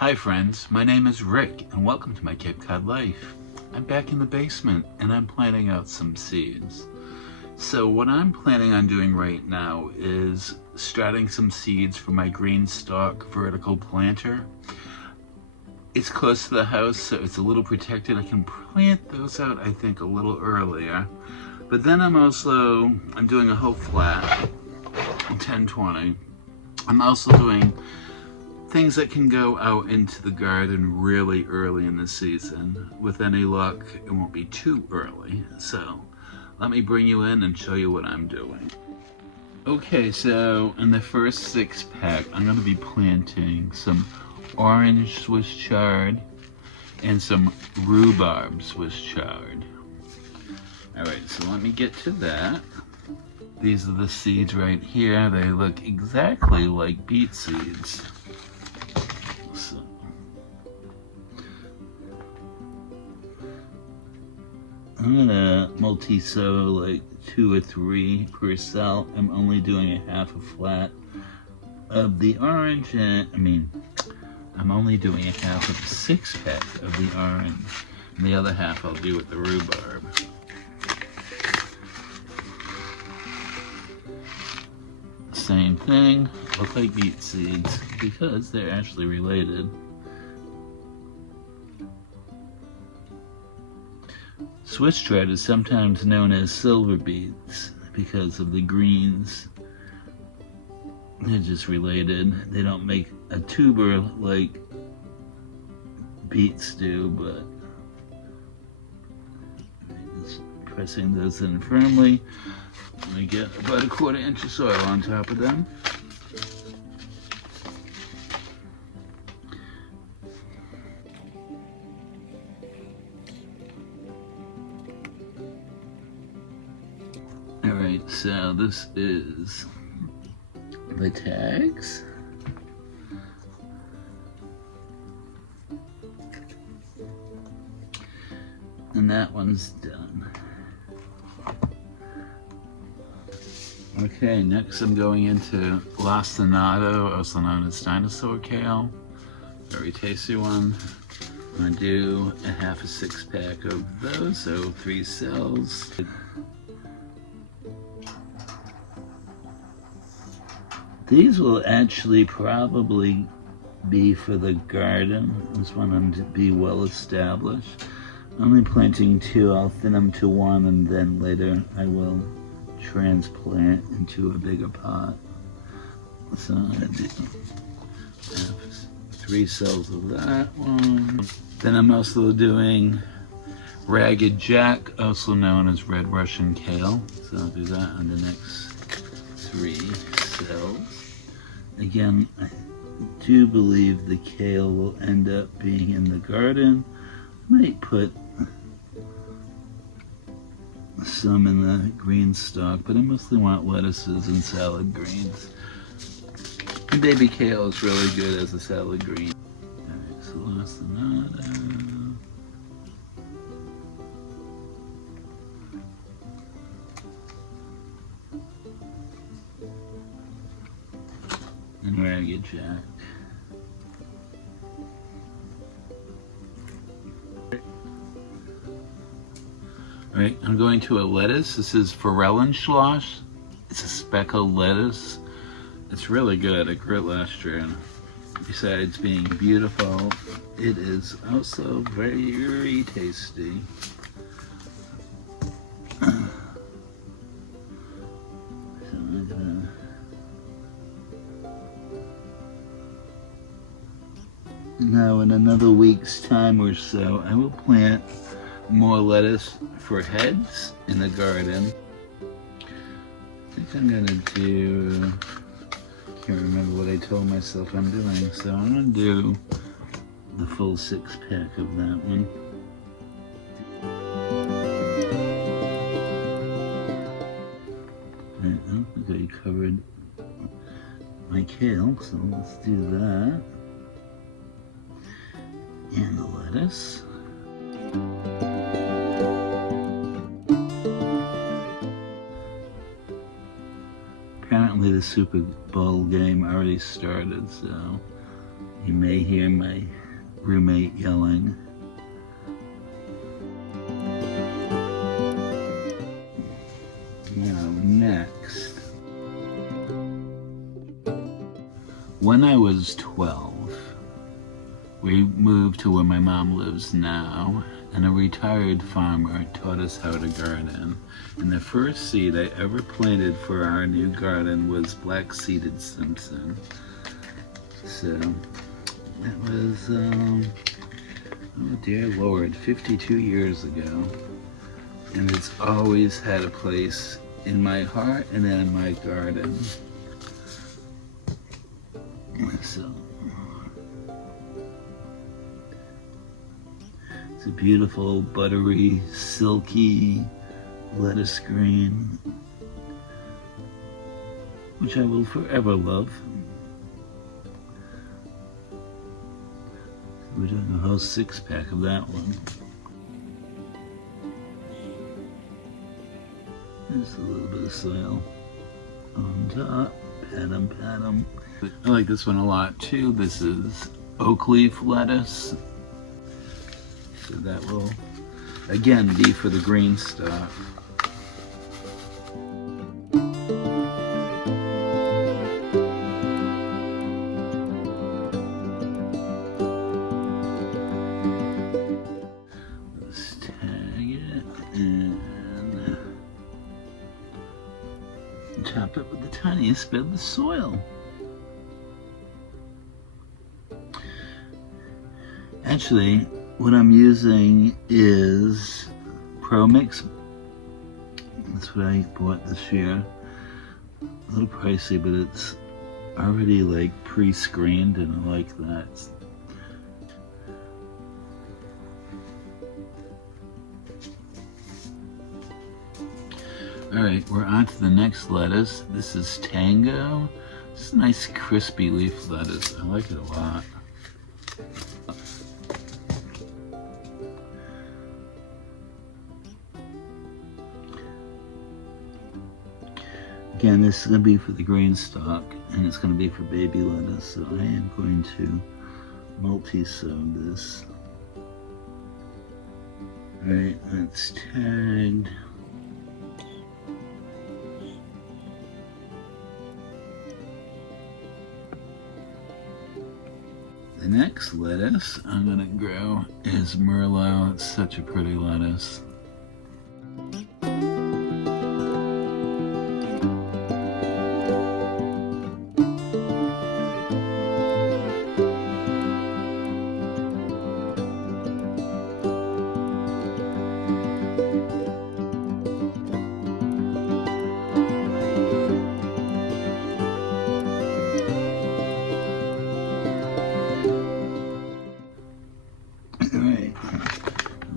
Hi friends, my name is Rick and welcome to my Cape Cod life. I'm back in the basement and I'm planting out some seeds. So what I'm planning on doing right now is starting some seeds for my Green Stalk vertical planter. It's close to the house, so it's a little protected. I can plant those out, I think, a little earlier. But then I'm doing a whole flat, 10-20. I'm also doing things that can go out into the garden really early in the season. With any luck, it won't be too early. So let me bring you in and show you what I'm doing. Okay, so in the first 6-pack, I'm going to be planting some orange Swiss chard and some rhubarb Swiss chard. Alright, so let me get to that. These are the seeds right here. They look exactly like beet seeds. So, I'm gonna multi-sow like 2 or 3 per cell. I'm only doing a half a flat of the orange, and I'm only doing a half of a 6-pack of the orange, and the other half I'll do with the rhubarb. Same thing, look like beet seeds because they're actually related. Swiss chard is sometimes known as silver beets because of the greens. They're just related. They don't make a tuber like beets do, but just pressing those in firmly. Let me get about 1/4 inch of soil on top of them. Alright, so this is the tags. And that one's done. Okay, next I'm going into lacinato, also known as dinosaur kale. Very tasty one. I'm gonna do a half a 6-pack of those, so 3 cells. These will actually probably be for the garden. I just want them to be well established. I'm only planting 2, I'll thin them to 1, and then later I will transplant into a bigger pot. So I'm gonna do 3 cells of that one. Then I'm also doing Ragged Jack, also known as Red Russian Kale. So I'll do that on the next 3 cells. Again, I do believe the kale will end up being in the garden. Might put some in the green stalk, but I mostly want lettuces and salad greens. And baby kale is really good as a salad green. Alright, so lacinato. And Ragged Jack. Alright, I'm going to a lettuce. This is Forellenschloss. It's a speckled lettuce. It's really good. I grew it last year. And besides being beautiful, it is also very tasty. Now in another week's time or so, I will plant more lettuce for heads in the garden. I think I'm gonna do, can't remember what I told myself I'm doing, so I'm gonna do the full 6-pack of that one. I don't think I covered my kale, so let's do that. And the lettuce. Apparently the Super Bowl game already started, so You may hear my roommate yelling. Now next, when I was 12, we moved to where my mom lives now, and a retired farmer taught us how to garden. And the first seed I ever planted for our new garden was black-seeded Simpson. So that was, oh dear Lord, 52 years ago. And it's always had a place in my heart and in my garden. So it's a beautiful, buttery, silky lettuce green, which I will forever love. We're doing a whole 6-pack of that one. Just a little bit of soil on top. Pat 'em, pat 'em. I like this one a lot too. This is oak leaf lettuce. So that will again be for the green stalk. Let's tag it and top it with the tiniest bit of the soil. Actually, what I'm using is Pro Mix. That's what I bought this year. A little pricey, but it's already like pre-screened, and I like that. Alright, we're on to the next lettuce. This is Tango. It's a nice crispy leaf lettuce. I like it a lot. Again, this is going to be for the green stalk, and it's going to be for baby lettuce, so I am going to multi-sow this. Alright, that's tagged. The next lettuce I'm going to grow is Merlot. It's such a pretty lettuce. Alright,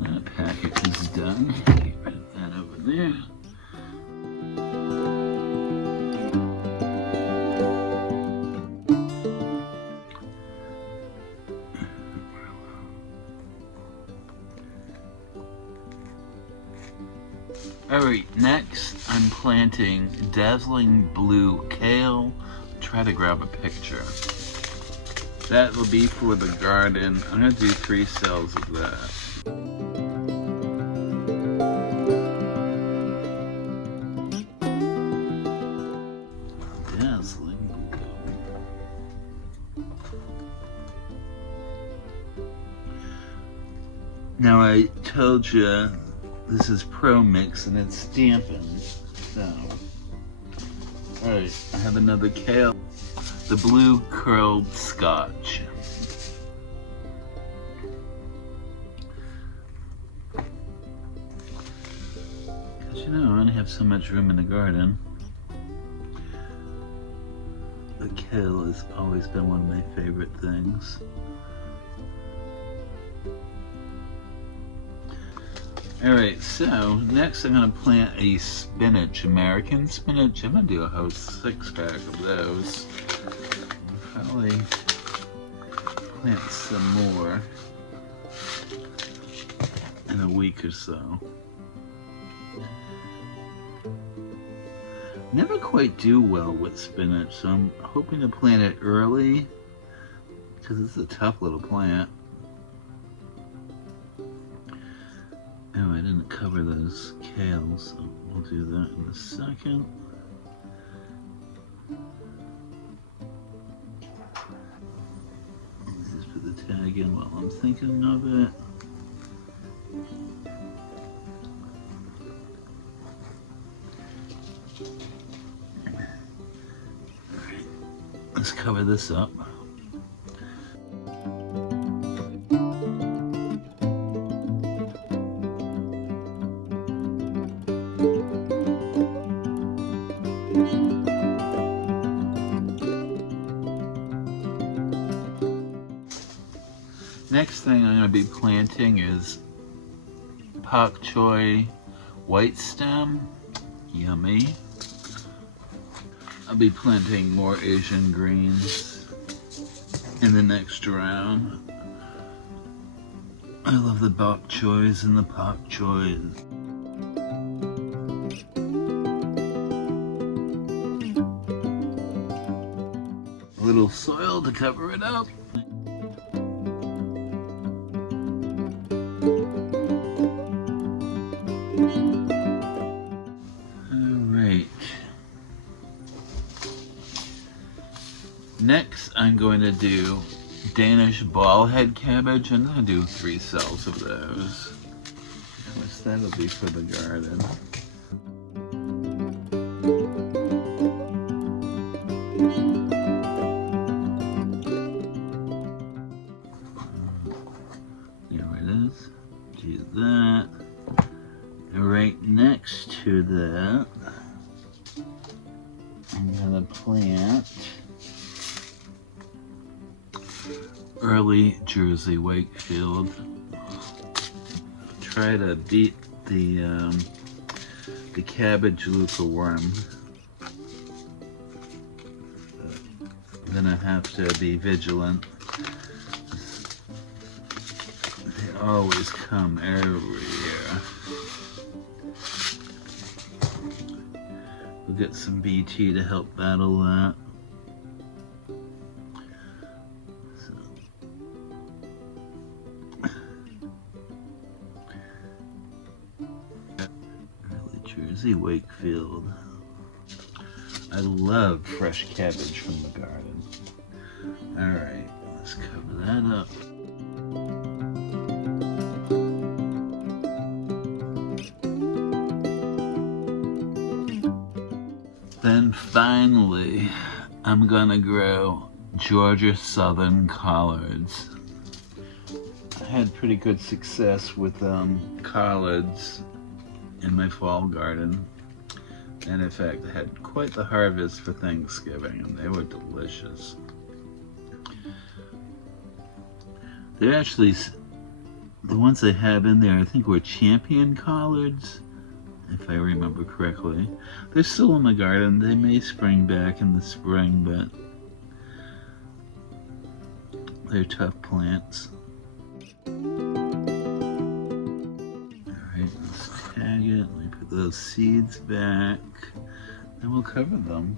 that packet is done. Get rid of that over there. Alright, next I'm planting dazzling blue kale. Try to grab a picture. That will be for the garden. I'm going to do 3 cells of that. Dazzling blue. Now I told you this is Pro Mix and it's dampened. So, alright, I have another kale. The blue curled scotch. Because you know, I only have so much room in the garden. The kale has always been one of my favorite things. Alright, so next I'm going to plant a spinach, American spinach. I'm going to do a whole 6-pack of those. I'll probably plant some more in a week or so. Never quite do well with spinach, so I'm hoping to plant it early because it's a tough little plant. Oh, I didn't cover those kales, so we'll do that in a second. Just put the tag in while I'm thinking of it. Alright, let's cover this up. Next thing I'm going to be planting is pak choy white stem. Yummy. I'll be planting more Asian greens in the next round. I love the bok choys and the pak choys. A little soil to cover it up. Next, I'm going to do Danish ballhead cabbage, and I'm going to do 3 cells of those. Which that'll be for the garden. There it is. Do that. Right next to that, I'm going to plant early Jersey Wakefield. Try to beat the cabbage lukewarm. I'm gonna have to be vigilant. They always come every year. We'll get some BT to help battle that. Jersey Wakefield. I love fresh cabbage from the garden. Alright, let's cover that up. Then finally, I'm gonna grow Georgia Southern collards. I had pretty good success with collards in my fall garden, and in fact I had quite the harvest for Thanksgiving, and they were delicious. They're actually, the ones they have in there I think were champion collards, if I remember correctly. They're still in the garden. They may spring back in the spring, but they're tough plants. Tag it, let me put those seeds back, and we'll cover them.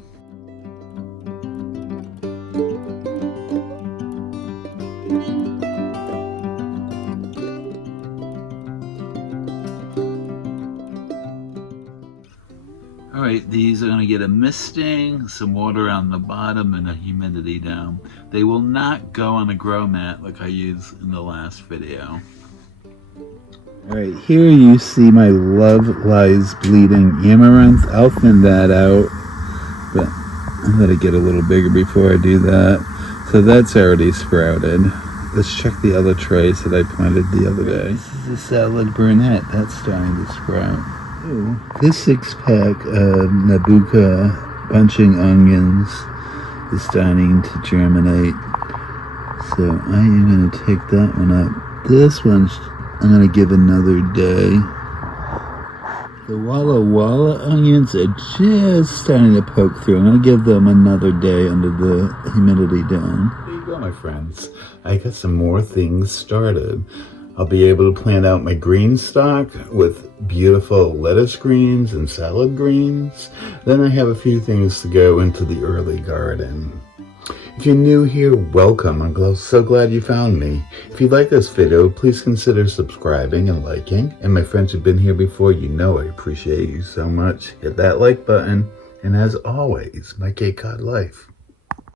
Alright, these are going to get a misting, some water on the bottom, and a humidity down. They will not go on a grow mat like I used in the last video. Alright, here you see my Love Lies Bleeding amaranth. I'll thin that out, but I'm going to get a little bigger before I do that. So that's already sprouted. Let's check the other trays that I planted the other day. This is a salad brunette. That's starting to sprout. Ooh, this 6-pack of Nabucco bunching onions is starting to germinate. So I am going to take that one up. This one's I'm going to give another day. The Walla Walla onions are just starting to poke through. I'm going to give them another day under the humidity down. There you go, my friends. I got some more things started. I'll be able to plant out my green stalk with beautiful lettuce greens and salad greens. Then I have a few things to go into the early garden. If you're new here, welcome. I'm so glad you found me. If you like this video, please consider subscribing and liking. And my friends who've been here before, you know I appreciate you so much. Hit that like button. And as always, my Cape Cod life.